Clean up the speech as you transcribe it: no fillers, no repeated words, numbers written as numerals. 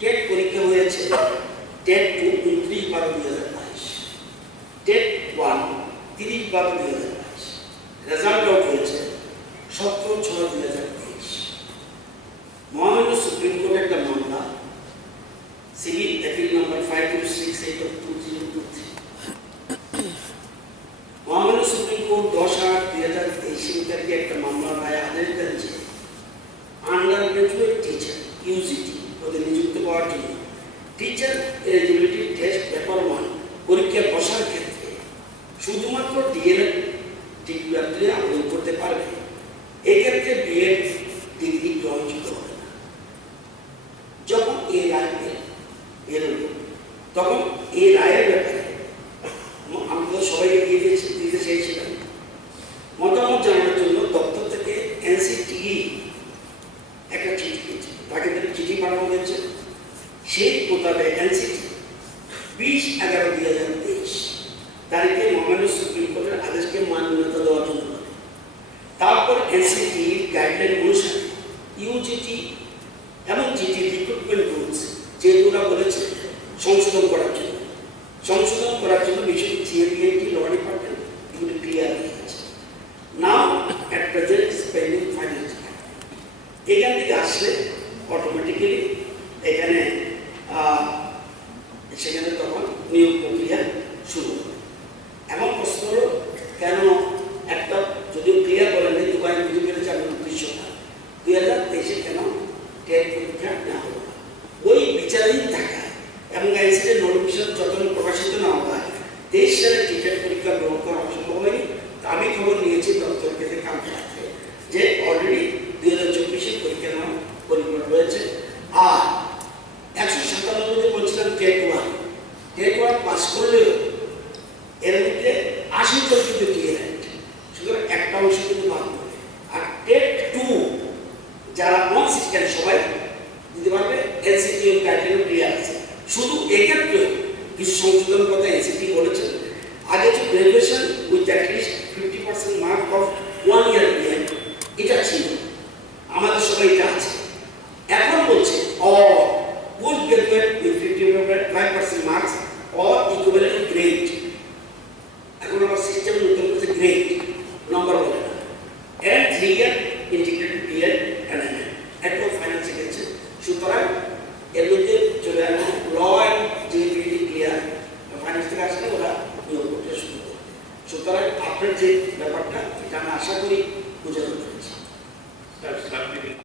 TET পরীক্ষা হয়েছে TET 29/12/2022, TET 1 30/12/2022, result out হয়েছে 17/6/2023। মহামান্য সুপ্রিম কোর্টে একটা মামলা সিভিল অ্যাপিল নাম্বার 5268/2023। মহামান্য সুপ্রিম কোর্ট 10/8/2023 তারিখে একটা মামলা রায় আদেশ দেন যে আন্ডার গ্রাজুয়েট টিচার ইউজিটি পদে নিযুক্ত হওয়ার জন্য টিচার এলিজিবিলিটি টেস্ট পেপার 1 পরীক্ষা বসার ক্ষেত্রে শুধুমাত্র ডিএলএড ডিগ্রি প্রার্থীরা আবেদন করতে পারবে। এক্ষেত্রে বিএড ডিগ্রি গ্রহণযোগ্য হবে না। যখন এই রায় বেরোলো তখন এই রায়ের ব্যাপারে আমি তো সবাইকে দিতে চেয়েছিলাম মতামত জানানোর জন্য দপ্তর থেকে এনসিটিই একটা চিঠি দিয়েছে, তাকে চিঠি পাঠানো হয়েছে। সেই মোতাবেক এনসিটি 20/11/2023 তারিখে মহামান্য সুপ্রিম কোর্টের আদেশকে মান্যতা দেওয়ার জন্য বলে। তারপর এনসিটির গাইডলাইন অনুসারে ইউজিটি এবং জিটি রিক্রুটমেন্ট রুলস যেগুলো বলেছে সংশোধন করার জন্য বিষয়টি জিএপিএটি ল ডিপার্টমেন্ট এগুলি ক্লিয়ার হয়ে গেছে। Now at present pending final. এখান থেকে আসলে অটোমেটিক্যালি এখানে সেখানে তখন নিয়োগ প্রক্রিয়া শুরু হবে। এমন প্রশ্ন হলো কেন একটা যদিও ক্লিয়ার করেন নাই দুবাই বুঝে পেরেছে আপনার উদ্দেশ্যটা 2023 কেন টেট পরীক্ষা নেওয়া হলো না ওই বিচারেই থাকা এবং এনসিটির নোটিফিকেশন যতক্ষণ প্রকাশিত না হয় 23 সালে টিকেট পরীক্ষা গ্রহণ করা অসম্ভব হয়নি। আমি খবর নিয়েছি দপ্তর থেকে কালকে রাত্রে যে অলরেডি 2024 পরীক্ষা নেওয়ার পরিকল্পনা রয়েছে। আর 197 বলছিলাম টেট 1 পাস করলেও এর মধ্যে 80 জন কিন্তু ডিএলএড, সুতরাং একটা অংশ কিন্তু বাদ পড়বে। আর টেট 2 যারা 160 সবাই দিতে পারবে। এনসিটি গাইডলাইন ক্লিয়ার আছে। শুধু এক্ষেত্রে কিছু সংশোধন কথা এনসিটি বলেছেন। আগে যে graduation with at least 50% mark of 1 year behind এটা ছিল, আমাদের সবাই এটা আছে। এখন বলছে or post graduate with 55% marks or equivalent grade. এখন আমার সিস্টেম নতুন করেছে গ্রেড নম্বর বলে না। And 3 year integrated B Ed and একদম ফাইনাল শিখেছে। সুতরাং এর মধ্যে চলে আসবে ল অ্যান্ড জিএপিএটি ক্লিয়ার ফাইন্যান্স থেকে আসলে ওরা নিয়োগ করতে শুরু করবে। সুতরাং আপনার যে ব্যাপারটা এটা আমি আশা করি